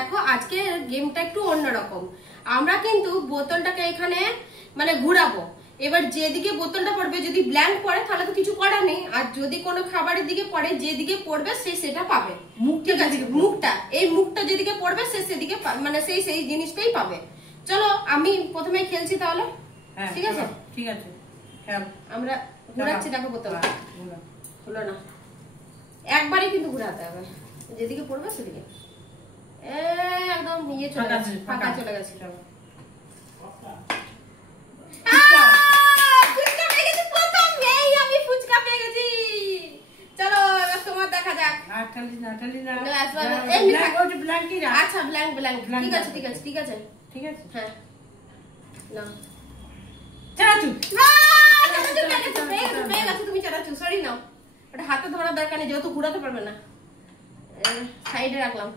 দেখো আজকে গেমটা একটু অন্যরকম। আমরা কিন্তু বোতলটাকে এখানে মানে ঘুরাবো। এবার যেদিকে বোতলটা পড়বে যদি ব্ল্যাঙ্ক পড়ে তাহলে তো কিছু করার নেই, আর যদি কোনো খাবারের দিকে পড়ে যেদিকে পড়বে সে সেটা পাবে। ঠিক আছে, মুখটা এই মুখটা যেদিকে পড়বে সে সেদিকে মানে সেই জিনিসটাই পাবে। চলো আমি প্রথমে খেলছি তাহলে। ঠিক আছে ঠিক আছে, আমরা ঘুরাচ্ছি। দেখো বোতল হলো না, একবারে কিন্তু ঘুরাতে হবে, যেদিকে পড়বে সেদিকে একদম ইয়ে চলে গেছে, ফাঁকা চলে গেছে। আচ্ছা ব্ল্যাঙ্ক ব্ল্যাঙ্ক ঠিক আছে ঠিক আছে ঠিক আছে ঠিক আছে। হ্যাঁ না তুমি চালাচ্ছ, সরি নাও, ওটা হাতে ধরার দরকার নেই যেহেতু ঘুরাতে পারবে না। সাইডে রাখলাম।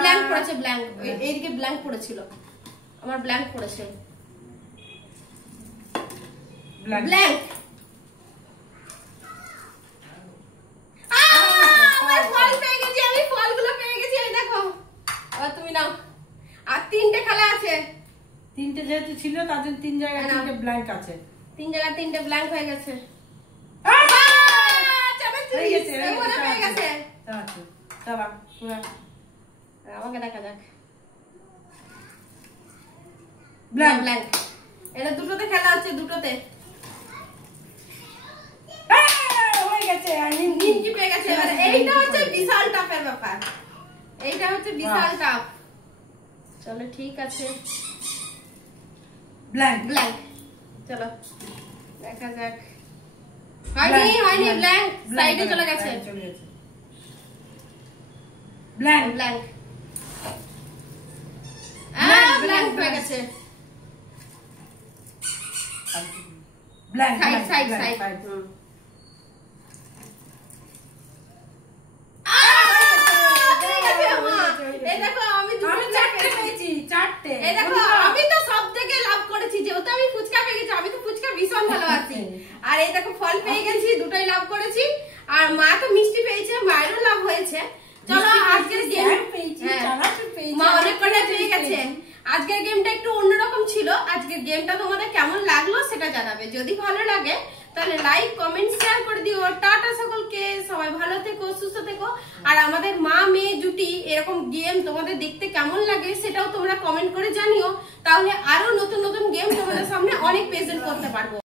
ব্ল্যাঙ্ক পড়েছে, ব্ল্যাঙ্ক এইদিকে ব্ল্যাঙ্ক পড়েছিল, আমার ব্ল্যাঙ্ক পড়েছে। ব্ল্যাঙ্ক ফল পেয়ে গেছি আমি, ফলগুলো পেয়ে গেছি আমি। দেখো আবার তুমি নাও, আর তিনটে খেলা আছে। তিনটে যেহেতু ছিল তার জন্য তিন জায়গায় তিনটে ব্ল্যাঙ্ক আছে, তিন জায়গায় তিনটে ব্ল্যাঙ্ক হয়ে গেছে। আমাকে দেখা যাক। ব্ল্যাঙ্ক এটা দুটোতে খেলা হচ্ছে, দুটোতে নিমকি পেয়ে গেছে। এইটা হচ্ছে বিশাল টাফের ব্যাপার, এইটা হচ্ছে বিশাল টাফ। চলো ঠিক আছে, ব্ল্যাঙ্ক ব্ল্যাঙ্ক চলো দেখা যাক। হয়নি হয়নি, ব্ল্যাঙ্ক সাইডে চলে গেছে। ব্ল্যাঙ্ক ব্ল্যাঙ্ক ব্ল্যাঙ্ক হয়ে গেছে। Blank side side side. আমি তো সব থেকে লাভ করেছি যেহেতু আমি ফুচকা পেয়ে গেছি, আমি তো ফুচকা ভীষণ ভালো আছি। আর এই দেখো ফল পেয়ে গেছি, দুটোই লাভ করেছি। আর মা তো মিষ্টি পেয়েছে, মায়েরও লাভ হয়েছে। চলো আজকের গেম মা অনেক কটা পেয়ে গেছে। আজকের গেমটা একটু অন্যরকম ছিল। আজকের গেমটা তোমাদের কেমন লাগলো সেটা জানাবে। যদি ভালো লাগে তাহলে লাইক কমেন্ট শেয়ার করে দিও। টাটা সকলকে, সবাই ভালো থেকো সুস্থ থেকো। আর আমাদের মা মেয়ে জুটি এরকম গেম তোমাদের দেখতে কেমন লাগে সেটাও তোমরা কমেন্ট করে জানিও, তাহলে আরো নতুন নতুন গেম তোমাদের সামনে অনেক প্রেজেন্ট করতে পারবো।